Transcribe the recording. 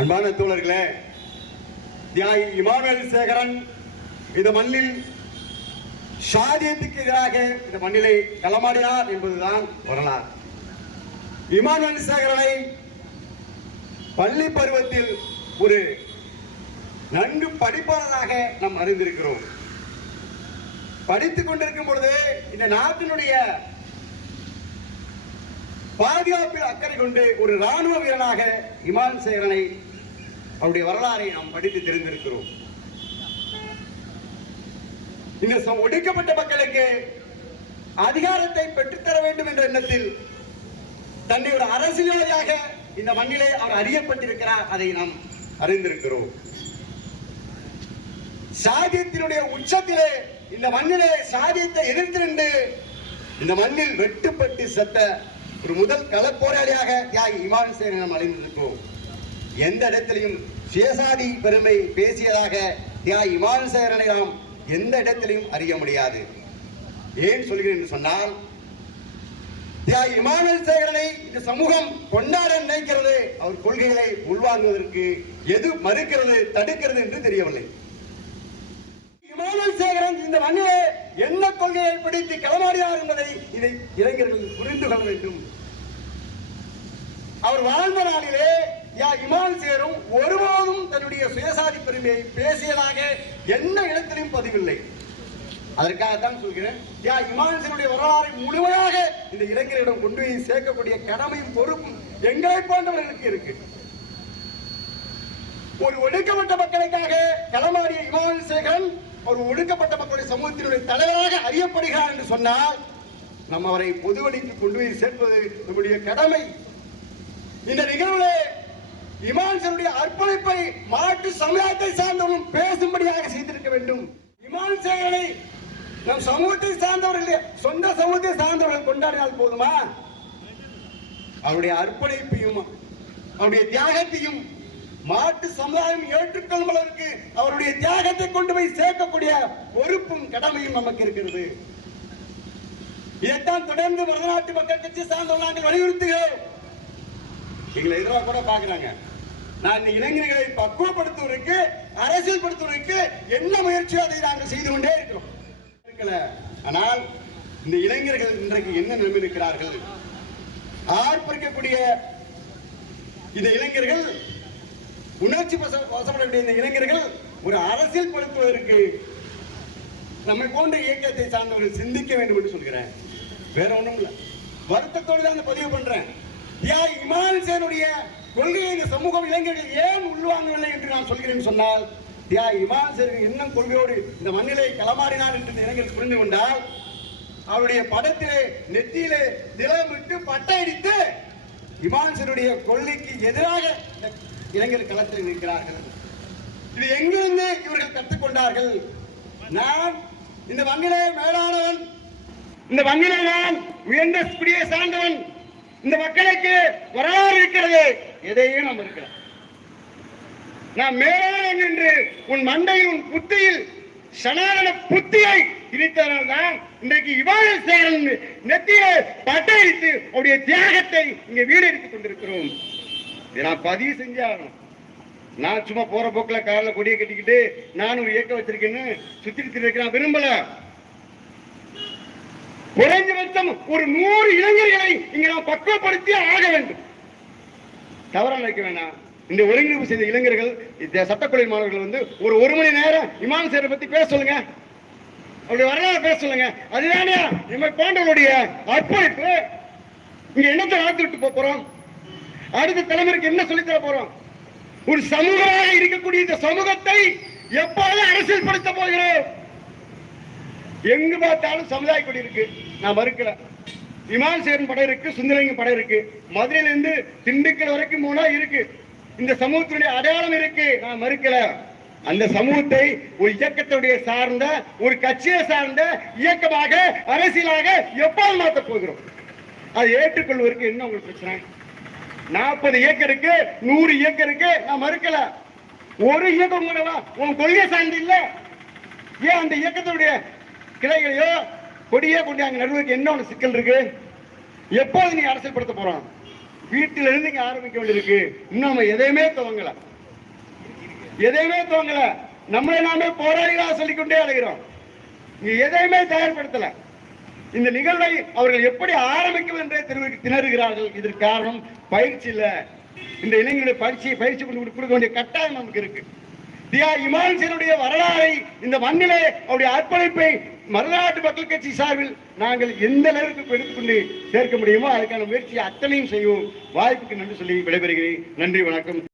அன்பான தோழர்களே, தியாகி இமானுவேல் சேகரன் இந்த மண்ணில் சாதியத்துக்கு எதிராக இந்த மண்ணிலை களமாடினார் என்பதுதான் வரலாறு. இமானுவேல் சேகரனை பள்ளி பருவத்தில் ஒரு நன்கு படிப்பாளராக நாம் அறிந்திருக்கிறோம். படித்துக் கொண்டிருக்கும் பொழுது இந்த நாட்டினுடைய பாதுகாப்பில் அக்கறை கொண்டு ஒரு ராணுவ வீரனாக இமான் சேகரனை அவருடைய வரலாறை நாம் படித்து தெரிந்திருக்கிறோம். இந்த ஒடுக்கப்பட்ட மக்களுக்கு அதிகாரத்தை பெற்றுத்தர வேண்டும் என்ற எண்ணத்தில் தன்னை ஒரு அரசியல்வாதியாக இந்த மண்ணிலே அவர் அறியப்பட்டிருக்கிறார். அதை நாம் அறிந்திருக்கிறோம். சாதியத்தினுடைய உச்சத்திலே இந்த மண்ணிலே சாதியத்தை எதிர்த்திருந்து இந்த மண்ணில் வெட்டுப்பட்டு செத்த ஒரு முதல் களப்போராளியாக தியாகி இமான் சேகரனை நாம் அறிந்திருக்கிறோம். எந்த இடத்திலையும் சுயசாதி பெருமை பேசியதாக தியாகி இமான் சேகரனை நாம் எந்த இடத்திலையும் அறிய முடியாது. ஏன் சொல்கிறேன் என்று சொன்னால், தியாகி இமானுவேல் சேகரனை இந்த சமூகம் கொண்டாட நினைக்கிறது. அவர் கொள்கைகளை உள்வாங்குவதற்கு எது மறுக்கிறது, தடுக்கிறது என்று தெரியவில்லை. இமானுவேல் சேகரன் இந்த மண்ணிலே என்ன கொள்கையை பிடித்து களமாடினார் என்பதை இதை இளைஞர்கள் புரிந்து கொள்ள வேண்டும். அவர் வாழ்ந்த நாளிலே இமான் சேகரும் ஒருபோதும் தன்னுடைய சுயசாதி பெருமையை பேசியதாக எந்த இடத்திலும் பதிவில்லை. அதற்காகத்தான் சொல்கிறேன், இமான் சேகருடைய வரலாறை முழுமையாக இந்த இளைஞர்களிடம் கொண்டு போய் சேர்க்கக்கூடிய கடமையும் பொறுப்பும் எங்களை போன்றவர்களுக்கு இருக்கு. ஒரு ஒடுக்கப்பட்ட மக்களுக்காக களமாடிய இமான் சேகரன் ஒரு ஒடுக்கப்பட்ட மக்களுடைய சமூகத்தினுடைய தலைவராக அறியப்படுகிறார் என்று சொன்னால், நம்ம அவரை பொது வழிக்கு கொண்டு போய் சேர்ப்பது நம்முடைய கடமை. இந்த நிகழ்வுல இமான் சேகருடைய அர்ப்பணிப்பை மாற்று சமுதாயத்தை சார்ந்தவர்களும் பேசும்படியாக செய்திருக்க வேண்டும். இமான் சேகரனை நம் சமூகத்தை சார்ந்தவர்கள், சொந்த சமூகத்தை சார்ந்தவர்கள் கொண்டாடினால் போதுமா? அவருடைய அர்ப்பணிப்பையும் அவருடைய தியாகத்தையும் மாட்டு சமுதாயம் ஏற்றுக்கொள்ளும் அளவிற்கு அவருடைய தியாகத்தை கொண்டு போய் சேர்க்கக்கூடிய பொறுப்பும் கடமையும் நமக்கு இருக்கிறது. இதைத்தான் தொடர்ந்து வடநாட்டு மக்கள் கட்சி சார்ந்தவர்கள் நாங்கள் வலியுறுத்துகிறோம். எங்களை எதிராக கூட பாக்குறாங்க. நான் இந்த இளைஞர்களை பக்குவப்படுத்துவதற்கு, அரசியல்படுத்துவதற்கு என்ன முயற்சியோ அதை நாங்கள் செய்து கொண்டே இருக்கிறோம். ஆனால் இந்த இளைஞர்கள் இன்றைக்கு என்ன நிலைமை இருக்கிறார்கள்? ஆர்ப்பரிக்கக்கூடிய இந்த இளைஞர்கள், உணர்ச்சி வசப்படக்கூடிய இந்த இளைஞர்கள் ஒரு அரசியல் படுத்துவதற்கு நம்மை போன்ற இயக்கத்தை சார்ந்தவர்கள் சிந்திக்க வேண்டும் என்று சொல்கிறேன். வேற ஒண்ணும் இல்ல. வருத்தத்தோடு தான் பதிவு பண்றேன். இமான் சேகருடைய கொள்கையை இந்த சமூகம் இளைஞர்கள் ஏன் உள்வாங்கவில்லை என்று நான் சொல்கிறேன் சொன்னால், இமான் சேகர் என்ன கொள்கையோடு இந்த மண்ணிலை களமாடினார் என்று இளைஞர்கள் புரிந்து கொண்டால், அவருடைய படத்திலே நெத்தியிலே திலமிட்டு பட்டையடித்து இமான் சேகருடைய கொள்கைக்கு எதிராக இளைஞர் களத்தில் நிற்கிறார்கள். இது எங்கிருந்து இவர்கள் கற்றுக்கொண்டார்கள்? நான் இந்த மண்ணிலே மேலானவன், இந்த மண்ணிலே நான் உயர்ந்த குடியை சார்ந்தவன், இந்த மக்களுக்கு வரலாறு இருக்கிறது, எதையும் நாம் இருக்கிறோம். நான் மேலானவன் என்று உன் மண்டையில், உன் புத்தியில் சனாதன புத்தியை திணித்தவர்கள் இன்றைக்கு இமானுவேல் சேகரன் நெத்தியை பட்டையடித்து அவருடைய தியாகத்தை இங்கே வீடெடுத்துக் கொண்டிருக்கிறோம். நான் பதிவு செஞ்சாகணும். நான் சும்மா போற போக்குல கால கொடியை கட்டிக்கிட்டு நான் ஒரு இயக்கம் வச்சிருக்கேன்னு சுத்திட்டு இருக்கிறேன் விரும்பல. குறைஞ்சபட்சம் ஒரு 100 இளைஞர்களை இங்க நாம் பக்குவப்படுத்தி ஆக வேண்டும். தவறா நினைக்க வேணாம். இந்த ஒருங்கிணைப்பு செய்த இளைஞர்கள், சட்டக்கல்லூரி மாணவர்கள் வந்து ஒரு மணி நேரம் இமான் சேகரை பத்தி பேச சொல்லுங்க, அவருடைய வரலாறு பேச சொல்லுங்க. அதுதானே நம்ம போன்றவருடைய அர்ப்பணிப்பு. இங்க என்னத்தை வளர்த்துட்டு போறோம்? அடுத்த தலைமுறைக்கு என்ன சொல்லித்தர போறோம்? ஒரு சமூகமாக இருக்கக்கூடிய இந்த சமூகத்தை எப்போது அரசியல்படுத்த போகிறோம்? எங்கு பார்த்தாலும் சமுதாய கொடி இருக்கு, நான் மறுக்கல. இமான் சேகரன் படம் இருக்கு, சுந்தரலிங்கம் படம் இருக்கு, மதுரையில இருந்து திண்டுக்கல் வரைக்கும் போனா இருக்கு. இந்த சமூகத்தினுடைய அடையாளம் இருக்கு, நான் மறுக்கல. அந்த சமூகத்தை ஒரு இயக்கத்துடைய சார்ந்த, ஒரு கட்சியை சார்ந்த இயக்கமாக, அரசியலாக எப்போது மாற்ற போகிறோம்? அதை ஏற்றுக்கொள்வதற்கு என்ன உங்களுக்கு பிரச்சனை? 40 இயக்கம் இருக்கு, 100 இயக்கம் இருக்கு, நான் மறுக்கல. ஒரு இயக்கம் உன் கொள்கை சார்ந்து இல்ல. ஏன் அந்த இயக்கத்துடைய கிளைகளையோ கொடியோ கொண்டு அங்க நடுவுக்கு என்ன சிக்கல் இருக்கு? எப்போது நீ அரசியல்படுத்த போறோம்? வீட்டிலிருந்து இங்க ஆரம்பிக்க வேண்டியிருக்கு. இன்னும் நம்ம எதையுமே துவங்கல. நம்மளை நாமே போராளிகளா சொல்லிக்கொண்டே அடைகிறோம். இங்க எதையுமே தயார்படுத்தல. இந்த நிகழ்வை அவர்கள் எப்படி ஆரம்பிக்கும் என்றே திணறுகிறார்கள். இதற்கு காரணம் பயிற்சி இல்ல. இந்த இளைஞர்களை பயிற்சி கொடுக்க வேண்டிய கட்டாயம் நமக்கு இருக்கு. இமான்சியனுடைய வரலாறை இந்த மண்ணிலே அவருடைய அர்ப்பணிப்பை மருதநாட்டு மக்கள் கட்சி சார்பில் நாங்கள் எந்த அளவுக்கு எடுத்துக்கொண்டு சேர்க்க முடியுமோ அதுக்கான முயற்சியை அத்தனையும் செய்வோம். வாய்ப்புக்கு நன்றி சொல்லி விடைபெறுகிறேன். நன்றி, வணக்கம்.